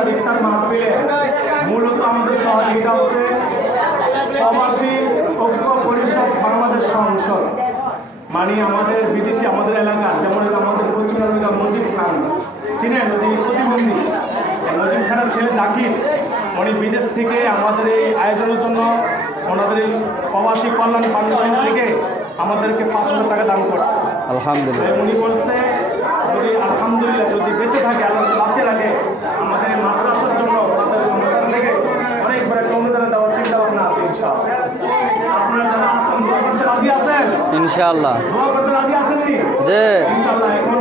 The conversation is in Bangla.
মাদ্রাসার ইফতার মাহফিলে মূলত আমাদের সহযোগিতা হচ্ছে প্রবাসী ঐক্য পরিষদ বাংলাদেশ সংসদ, মানে আমাদের বিদেশি আমাদের এলাকার, যেমন আমাদের পশ্চিম এলাকার মজিদ খান চিনেন, ওই প্রতিবন্ধী মজিদ খানের ছেলে জাকির, উনি বিদেশ থেকে আমাদের এই আয়োজনের জন্য ওনাদের এই প্রবাসী কল্যাণ ফাউন্ডেশন থেকে আমাদেরকে 5,000 টাকা দান করছে। আলহামদুলিল্লাহ। উনি বলছে যদি আলহামদুলিল্লাহ যদি বেঁচে থাকে আল্লাহ বাঁচিয়ে রাখে আমাদের এই মাদ্রাসার জন্য আমাদের সংস্থান থেকে অনেক বড় একটা অনুদান দেওয়ার চিন্তা ভাবনা আছে ইনশাআল্লাহ। আপনারা যারা আছেন দোয়া করতে রাজি আছেন? ইনশাআল্লাহ। দোয়া করতে রাজি আছেন নি? জি। ইনশাআল্লাহ। এখন